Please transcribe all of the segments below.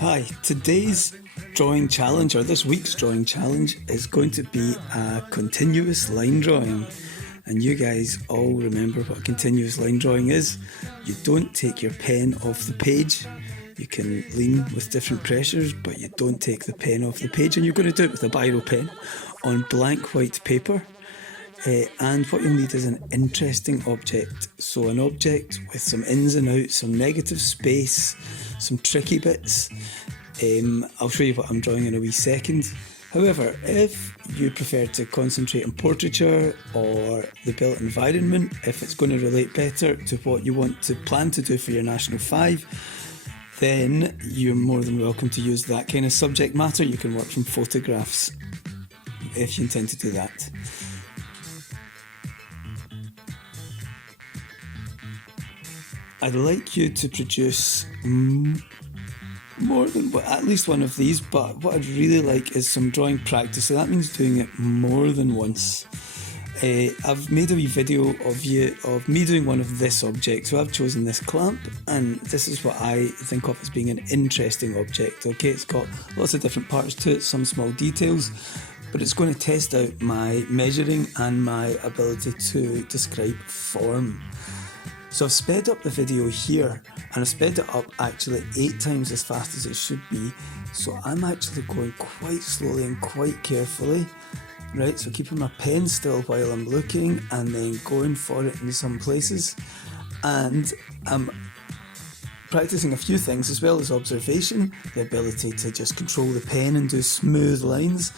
Hi, today's drawing challenge, or this week's drawing challenge, is going to be a continuous line drawing. And you guys all remember what a continuous line drawing is. You don't take your pen off the page. You can lean with different pressures, but you don't take the pen off the page. And you're going to do it with a biro pen on blank white paper. And what you'll need is an interesting object. So an object with some ins and outs, some negative space, some tricky bits. I'll show you what I'm drawing in a wee second. However, if you prefer to concentrate on portraiture or the built environment, if it's going to relate better to what you want to plan to do for your National 5, then you're more than welcome to use that kind of subject matter. You can work from photographs if you intend to do that. I'd like you to produce more than at least one of these, but what I'd really like is some drawing practice. So that means doing it more than once. I've made a wee video of me doing one of this object. So I've chosen this clamp, and this is what I think of as being an interesting object. Okay, it's got lots of different parts to it, some small details, but it's going to test out my measuring and my ability to describe form. So I've sped up the video here, and I've sped it up actually 8 times as fast as it should be. So I'm actually going quite slowly and quite carefully, right? So keeping my pen still while I'm looking and then going for it in some places. And I'm practicing a few things as well as observation, the ability to just control the pen and do smooth lines.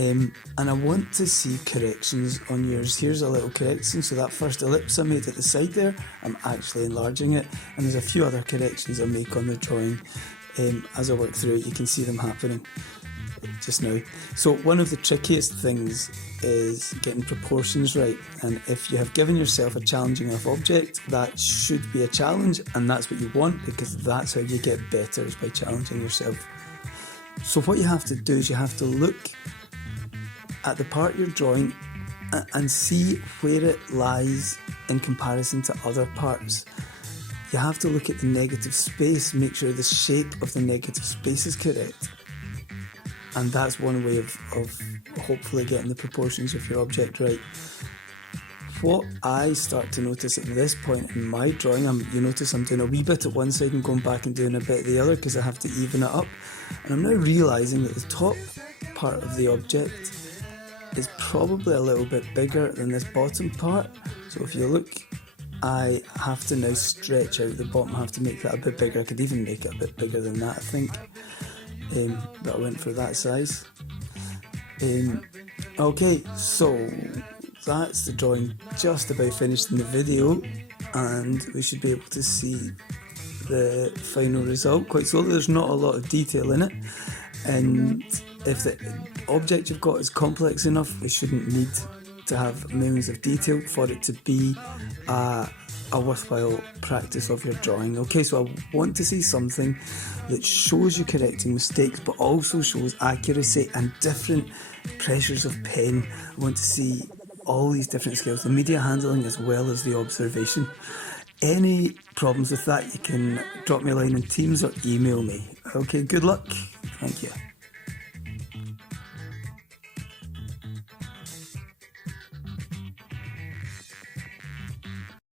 And I want to see corrections on yours. Here's a little correction. So that first ellipse I made at the side there, I'm actually enlarging it. And there's a few other corrections I make on the drawing. As I work through it, you can see them happening just now. So one of the trickiest things is getting proportions right. And if you have given yourself a challenging enough object, that should be a challenge. And that's what you want, because that's how you get better, is by challenging yourself. So what you have to do is you have to look at the part you're drawing and see where it lies in comparison to other parts. You have to look at the negative space, make sure the shape of the negative space is correct. And that's one way of hopefully getting the proportions of your object right. What I start to notice at this point in my drawing, you notice I'm doing a wee bit at one side and going back and doing a bit at the other because I have to even it up. And I'm now realising that the top part of the object is probably a little bit bigger than this bottom part. So if you look, I have to now stretch out the bottom. I have to make that a bit bigger. I could even make it a bit bigger than that, I think. But I went for that size. Okay, so that's the drawing just about finished in the video, and we should be able to see the final result quite slowly. There's not a lot of detail in it, and if the object you've got is complex enough, it shouldn't need to have millions of detail for it to be a worthwhile practice of your drawing. Okay, so I want to see something that shows you correcting mistakes, but also shows accuracy and different pressures of pen. I want to see all these different skills, the media handling as well as the observation. Any problems with that, you can drop me a line in Teams or email me. Okay, good luck. Thank you.